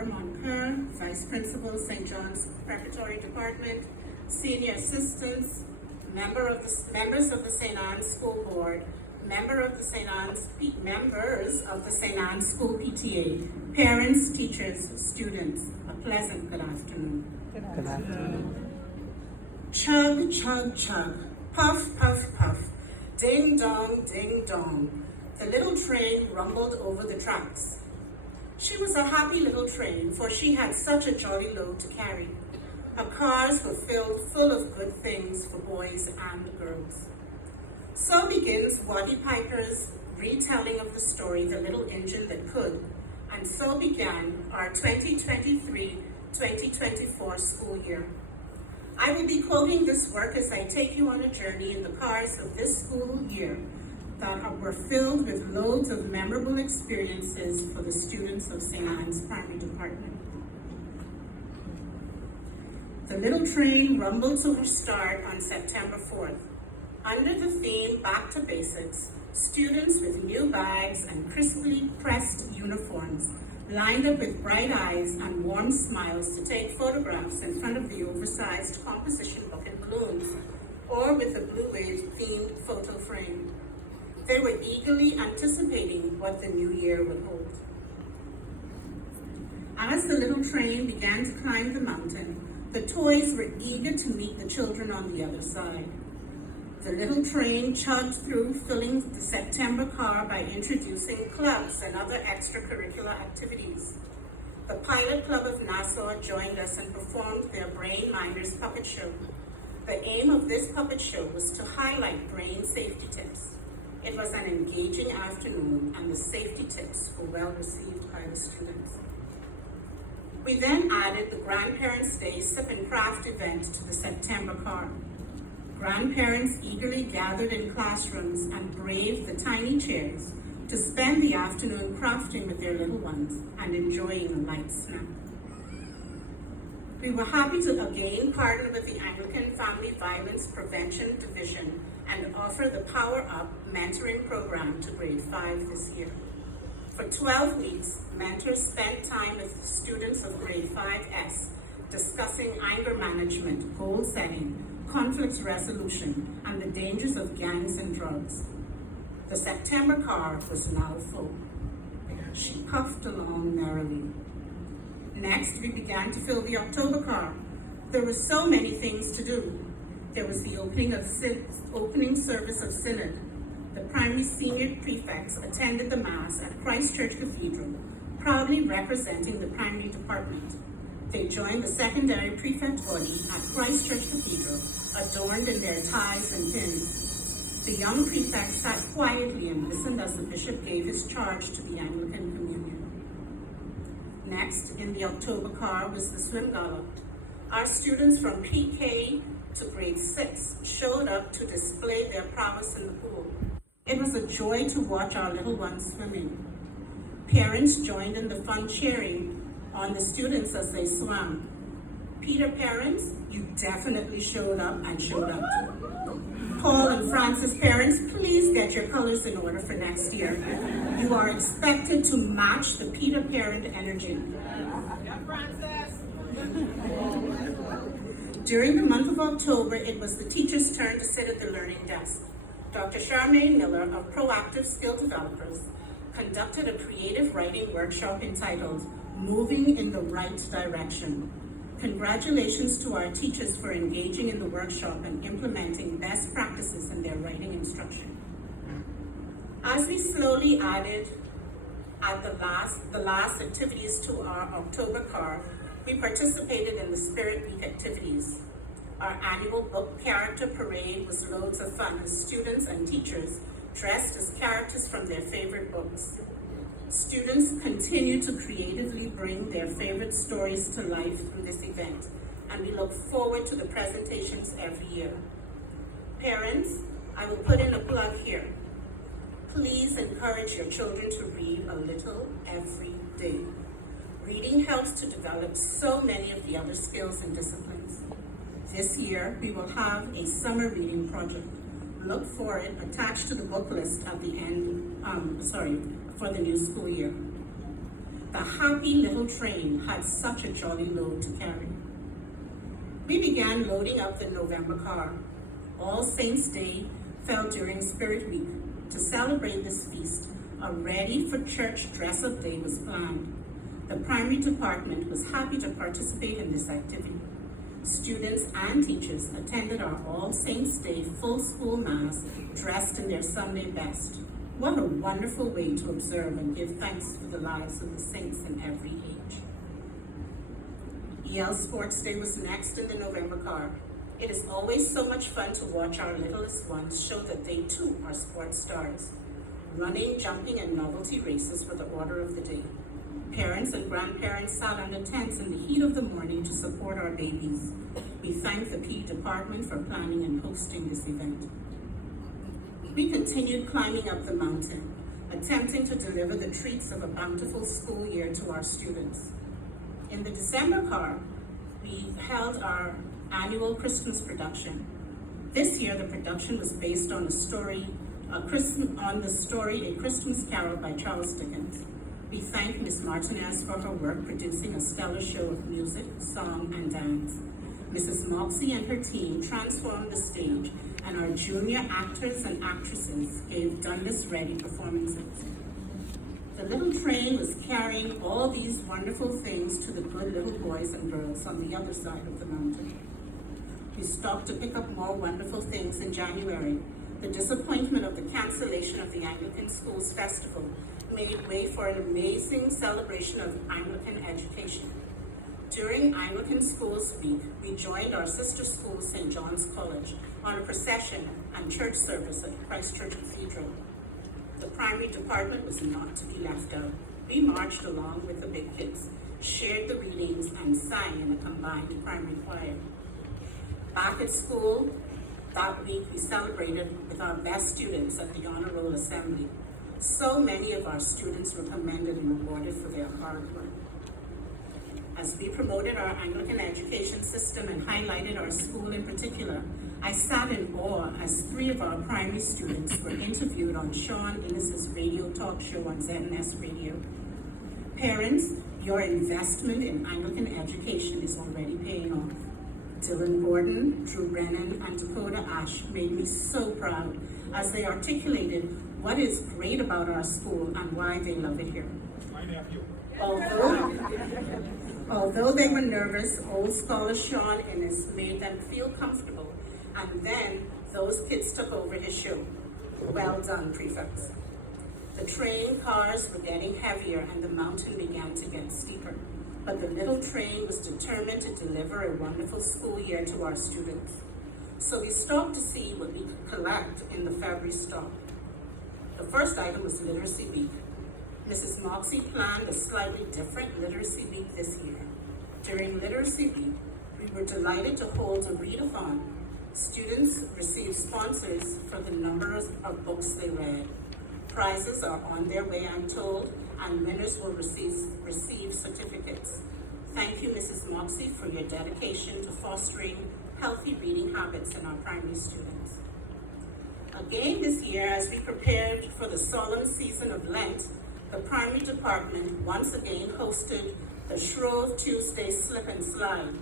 Laura Moncur, Vice Principal, St. John's Preparatory Department, Senior Assistants, members of the St. Anne's School Board, members of the St. Anne's School PTA, parents, teachers, students, a pleasant good afternoon. Good afternoon. Chug, chug, chug, puff, puff, puff, ding dong, ding dong. The little train rumbled over the tracks. She was a happy little train, for she had such a jolly load to carry. Her cars were filled full of good things for boys and girls. So begins Waddy Piper's retelling of the story, The Little Engine That Could, and so began our 2023-2024 school year. I will be quoting this work as I take you on a journey in the cars of this school year that were filled with loads of memorable experiences for the students of St. Anne's Primary Department. The little train rumbled to her start on September 4th. Under the theme Back to Basics, students with new bags and crisply pressed uniforms lined up with bright eyes and warm smiles to take photographs in front of the oversized composition bucket balloons or with the Blue Wave themed photo frame. They were eagerly anticipating what the new year would hold. As the little train began to climb the mountain, the toys were eager to meet the children on the other side. The little train chugged through, filling the September car by introducing clubs and other extracurricular activities. The Pilot Club of Nassau joined us and performed their Brain Minders puppet show. The aim of this puppet show was to highlight brain safety tips. It was an engaging afternoon, and the safety tips were well received by the students. We then added the Grandparents' Day Sip and Craft event to the September car. Grandparents eagerly gathered in classrooms and braved the tiny chairs to spend the afternoon crafting with their little ones and enjoying a light snack. We were happy to again partner with the Anglican Family Violence Prevention Division and offer the Power Up mentoring program to grade 5 this year. For 12 weeks, mentors spent time with students of grade 5S discussing anger management, goal setting, conflict resolution, and the dangers of gangs and drugs. The September car was now full. She puffed along merrily. Next, we began to fill the October car. There were so many things to do. There was the opening service of Synod. The primary senior prefects attended the Mass at Christ Church Cathedral, proudly representing the primary department. They joined the secondary prefect body at Christ Church Cathedral, adorned in their ties and pins. The young prefect sat quietly and listened as the bishop gave his charge to the Anglican Communion. Next, in the October car was the swim gala. Our students from PK to grade 6 showed up to display their prowess in the pool. It was a joy to watch our little ones swimming. Parents joined in the fun cheering on the students as they swam. Peter parents, you definitely showed up and showed up too. Paul and Francis parents, please get your colors in order for next year. You are expected to match the Peter parent energy. Yeah, Francis. During the month of October, it was the teacher's turn to sit at the learning desk. Dr. Charmaine Miller of Proactive Skill Developers conducted a creative writing workshop entitled Moving in the Right Direction. Congratulations to our teachers for engaging in the workshop and implementing best practices in their writing instruction. As we slowly added the last activities to our October car, we participated in the Spirit Week activities. Our annual book character parade was loads of fun as students and teachers dressed as characters from their favorite books. Students continue to creatively bring their favorite stories to life through this event, and we look forward to the presentations every year. Parents, I will put in a plug here. Please encourage your children to read a little every day. Reading helps to develop so many of the other skills and disciplines. This year, we will have a summer reading project. Look for it attached to the book list at the end, for the new school year. The happy little train had such a jolly load to carry. We began loading up the November car. All Saints' Day fell during Spirit Week. To celebrate this feast, a ready for church dress-up day was planned. The primary department was happy to participate in this activity. Students and teachers attended our All Saints' Day full school mass dressed in their Sunday best. What a wonderful way to observe and give thanks for the lives of the saints in every age. EL Sports Day was next in the November car. It is always so much fun to watch our littlest ones show that they too are sports stars. Running, jumping, and novelty races were the order of the day. Parents and grandparents sat under tents in the heat of the morning to support our babies. We thank the PE department for planning and hosting this event. We continued climbing up the mountain, attempting to deliver the treats of a bountiful school year to our students. In the December car, we held our annual Christmas production. This year, the production was based on A Christmas Carol by Charles Dickens. We thank Ms. Martinez for her work producing a stellar show of music, song, and dance. Mrs. Moxie and her team transformed the stage, and our junior actors and actresses gave Dundas-ready performances. The little train was carrying all these wonderful things to the good little boys and girls on the other side of the mountain. We stopped to pick up more wonderful things in January. The disappointment of the cancellation of the Anglican Schools Festival made way for an amazing celebration of Anglican education. During Anglican Schools Week, we joined our sister school, St. John's College, on a procession and church service at Christ Church Cathedral. The primary department was not to be left out. We marched along with the big kids, shared the readings, and sang in a combined primary choir. Back at school, that week we celebrated with our best students at the Honor Roll Assembly. So many of our students were commended and rewarded for their hard work. As we promoted our Anglican education system and highlighted our school in particular, I sat in awe as 3 of our primary students were interviewed on Sean Innes's radio talk show on ZNS Radio. Parents, your investment in Anglican education is already paying off. Dylan Gordon, Drew Brennan, and Dakota Ash made me so proud as they articulated what is great about our school and why they love it here. My nephew. Although they were nervous, old scholar Sean Innes made them feel comfortable, and then those kids took over his show. Well done, prefects. The train cars were getting heavier and the mountain began to get steeper, but the little train was determined to deliver a wonderful school year to our students. So we stopped to see what we could collect in the February stop. The first item was Literacy Week. Mrs. Moxie planned a slightly different Literacy Week this year. During Literacy Week, we were delighted to hold a read-a-thon. Students received sponsors for the numbers of books they read. Prizes are on their way, I'm told, and winners will receive certificates. Thank you, Mrs. Moxie, for your dedication to fostering healthy reading habits in our primary students. Again this year, as we prepared for the solemn season of Lent, the primary department once again hosted the Shrove Tuesday Slip and Slide.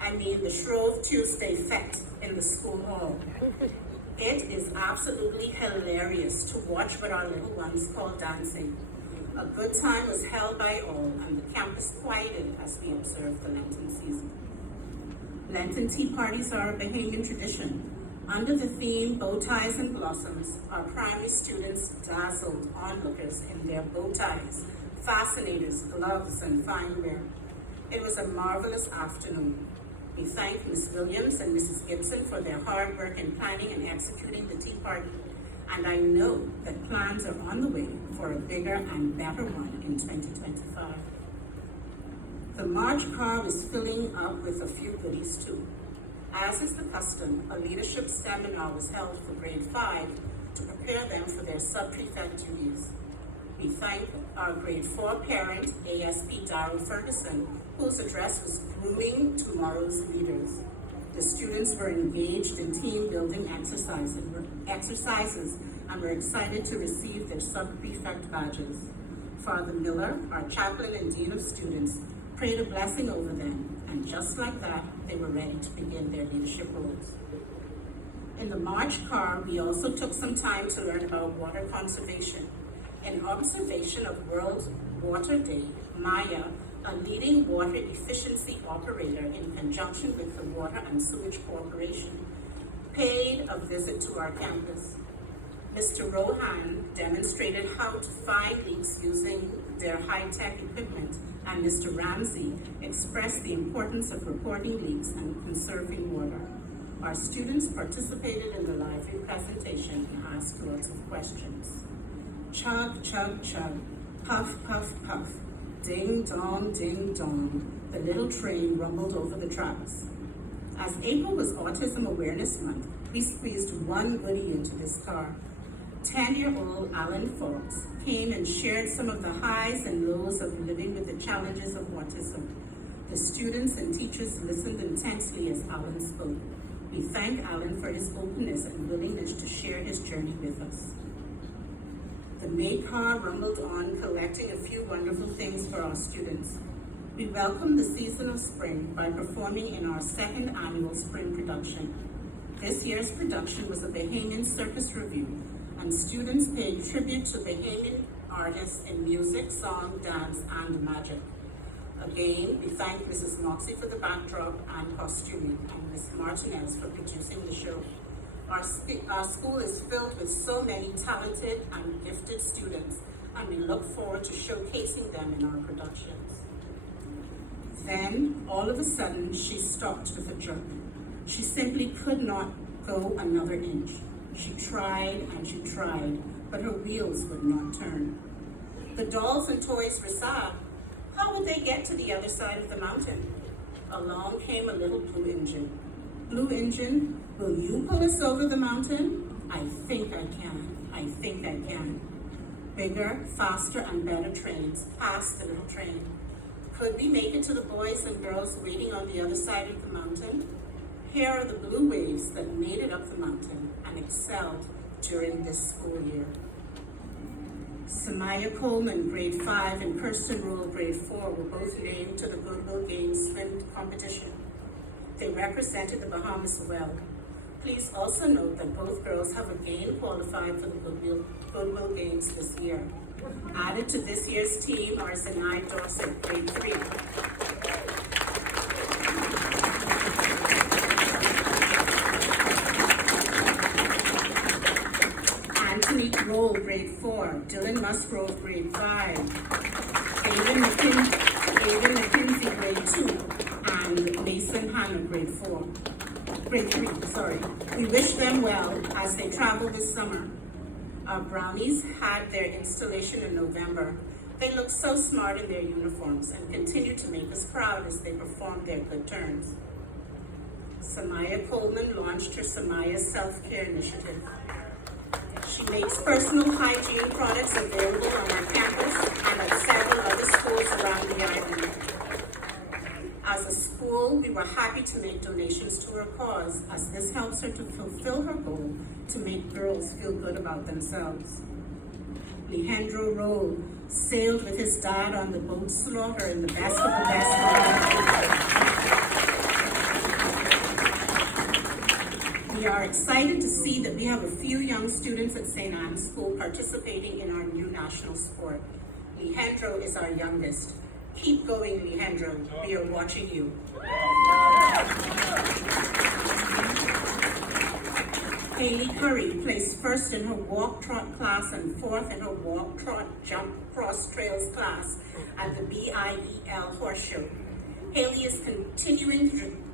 The Shrove Tuesday Fete in the school hall. It is absolutely hilarious to watch what our little ones call dancing. A good time was held by all, and the campus quieted as we observed the Lenten season. Lenten tea parties are a Bahamian tradition. Under the theme Bow Ties and Blossoms, our primary students dazzled onlookers in their bow ties, fascinators, gloves, and fine wear. It was a marvelous afternoon. We thank Ms. Williams and Mrs. Gibson for their hard work in planning and executing the tea party, and I know that plans are on the way for a bigger and better one in 2025. The March car was filling up with a few goodies too. As is the custom, a leadership seminar was held for grade 5 to prepare them for their sub-prefect duties. We thank our grade 4 parent, ASP Darrell Ferguson, whose address was grooming tomorrow's leaders. The students were engaged in team-building exercises and were excited to receive their sub-prefect badges. Father Miller, our chaplain and dean of students, prayed a blessing over them, and just like that, they were ready to begin their leadership roles. In the March car, we also took some time to learn about water conservation. In observation of World Water Day, Maya, a leading water efficiency operator in conjunction with the Water and Sewage Corporation, paid a visit to our campus. Mr. Rohan demonstrated how to find leaks using their high-tech equipment, and Mr. Ramsey expressed the importance of reporting leaks and conserving water. Our students participated in the lively presentation and asked lots of questions. Chug, chug, chug, puff, puff, puff, ding dong, the little train rumbled over the tracks. As April was Autism Awareness Month, we squeezed one goodie into this car. 10-year-old Alan Fox came and shared some of the highs and lows of living with the challenges of autism. The students and teachers listened intensely as Alan spoke. We thank Alan for his openness and willingness to share his journey with us. The May car rumbled on, collecting a few wonderful things for our students. We welcomed the season of spring by performing in our second annual spring production. This year's production was a Bahamian circus review, and students paid tribute to Bahamian artists in music, song, dance, and magic. Again, we thank Mrs. Moxie for the backdrop and costuming, and Ms. Martinez for producing the show. Our school is filled with so many talented and gifted students, and we look forward to showcasing them in our productions. Then, all of a sudden, she stopped with a jerk. She simply could not go another inch. She tried and she tried, but her wheels would not turn. The dolls and toys were sad. How would they get to the other side of the mountain? Along came a little blue engine. Blue engine, will you pull us over the mountain? I think I can. I think I can. Bigger, faster, and better trains passed the little train. Could we make it to the boys and girls waiting on the other side of the mountain? Here are the blue waves that made it up the mountain and excelled during this school year. Samaya Coleman, grade 5, and Kirsten Rule, grade 4, were both named to the Goodwill Games swim competition. They represented the Bahamas well. Please also note that both girls have again qualified for the Goodwill Games this year. Added to this year's team are Zanai Dorset, grade 3. Anthony Roll, grade 4. Dylan Musgrove, grade 5. Aiden McKinsey, grade 2. And Mason Hannah, grade 3. We wish them well as they travel this summer. Our brownies had their installation in November. They look so smart in their uniforms and continue to make us proud as they perform their good turns. Samaya Coleman launched her Samaya Self-Care Initiative. She makes personal hygiene products available on our campus and at several other schools around the island. As a school, we were happy to make donations to her cause, as this helps her to fulfill her goal to make girls feel good about themselves. Lehendro Rowe sailed with his dad on the boat Slaughter in the best of the best. We are excited to see that we have a few young students at St. Anne's School participating in our new national sport. Lehendro is our youngest. Keep going, Lehendro. We are watching you. Haley Curry placed first in her walk-trot class and fourth in her walk-trot jump cross trails class at the BIEL Horse Show. Haley is continuing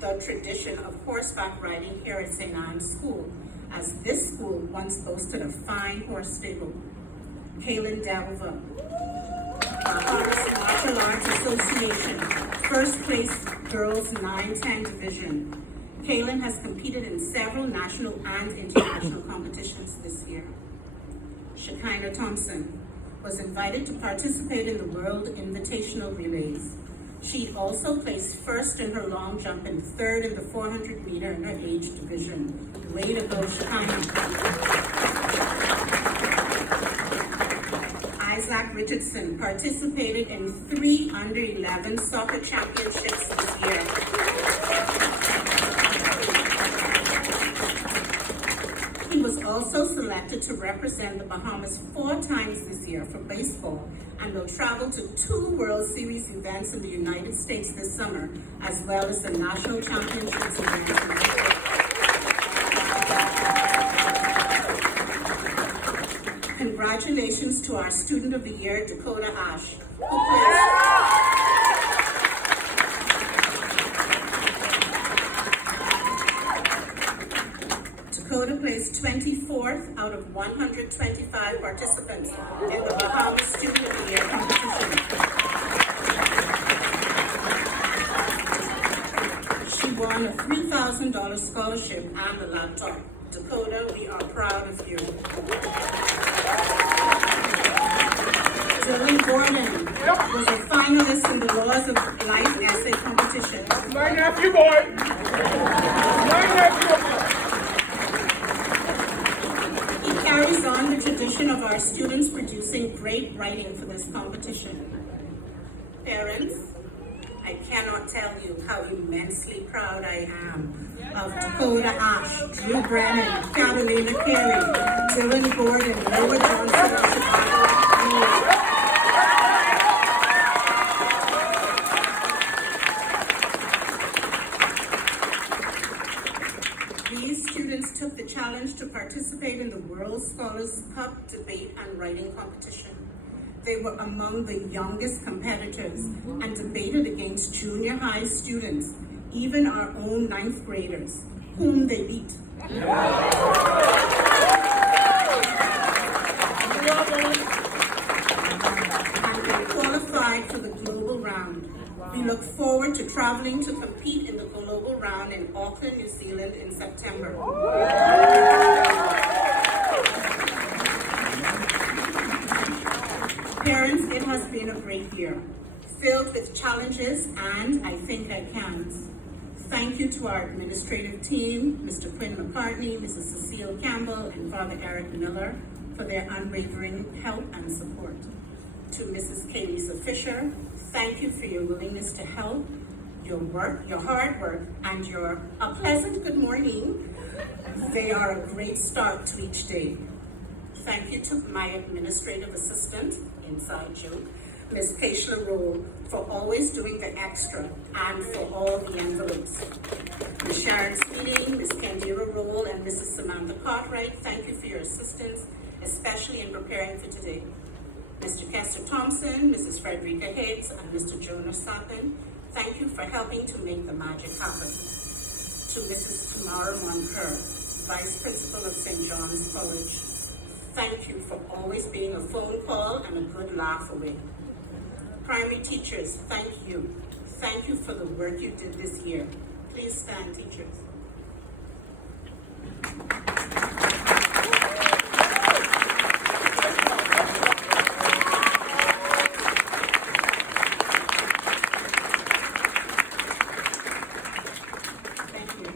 the tradition of horseback riding here at St. Anne's School, as this school once boasted a fine horse stable. Kaylin Delva, Bahamas Martial Arts Association, first place girls 9-10 division. Kaylin has competed in several national and international competitions this year. Shekinah Thompson was invited to participate in the World Invitational Relays. She also placed first in her long jump and third in the 400 meter in her age division. Way to go, Shekinah. Isaac Richardson participated in 3 under-11 soccer championships this year. He was also selected to represent the Bahamas 4 times this year for baseball and will travel to 2 World Series events in the United States this summer, as well as the National Championships event. Congratulations to our Student of the Year, Dakota Ash, Dakota placed 24th out of 125 participants in the Bahamas Student of the Year competition. She won a $3,000 scholarship and a laptop. Dakota, we are proud of you. Dylan Gordon was a finalist in the Laws of Life essay competition. My nephew boy. My nephew boy. He carries on the tradition of our students producing great writing for this competition. Parents, I cannot tell you how immensely proud I am of Dakota Ash, Drew Brennan, Catalina Kelly, Dylan Gordon, Noah Johnson, and Chicago. These students took the challenge to participate in the World Scholars Cup debate and writing competition. They were among the youngest competitors and debated against junior high students, even our own 9th graders, whom they beat. And they qualified for the global round. We look forward to traveling to compete in the global round in Auckland, New Zealand in September. Parents, it has been a great year, filled with challenges and I think I can. Thank you to our administrative team, Mr. Quinn McCartney, Mrs. Cecile Campbell, and Father Eric Miller for their unwavering help and support. To Mrs. Kalisa Fisher, thank you for your willingness to help, your work, your hard work, and your a pleasant good morning. They are a great start to each day. Thank you to my administrative assistant, inside joke, Ms. Keishla Roll, for always doing the extra and for all the envelopes. Ms. Sharon Speeding, Ms. Candira Roll, and Mrs. Samantha Cartwright, thank you for your assistance, especially in preparing for today. Mr. Kester Thompson, Mrs. Frederica Hicks, and Mr. Jonas Sapin, thank you for helping to make the magic happen. To Mrs. Tamara Monker, Vice Principal of St. John's College, thank you for always being a phone call and a good laugh away. Primary teachers, thank you. Thank you for the work you did this year. Please stand, teachers. Thank you.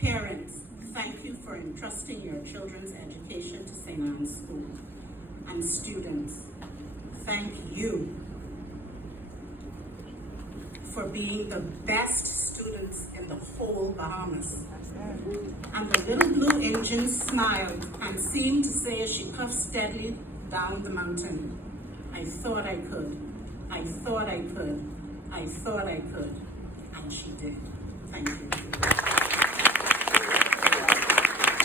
Parents, thank you for entrusting your children's education to St. Anne's School. And students, thank you for being the best students in the whole Bahamas. And the little blue engine smiled and seemed to say as she puffed steadily down the mountain, I thought I could, I thought I could, I thought I could, and she did. Thank you.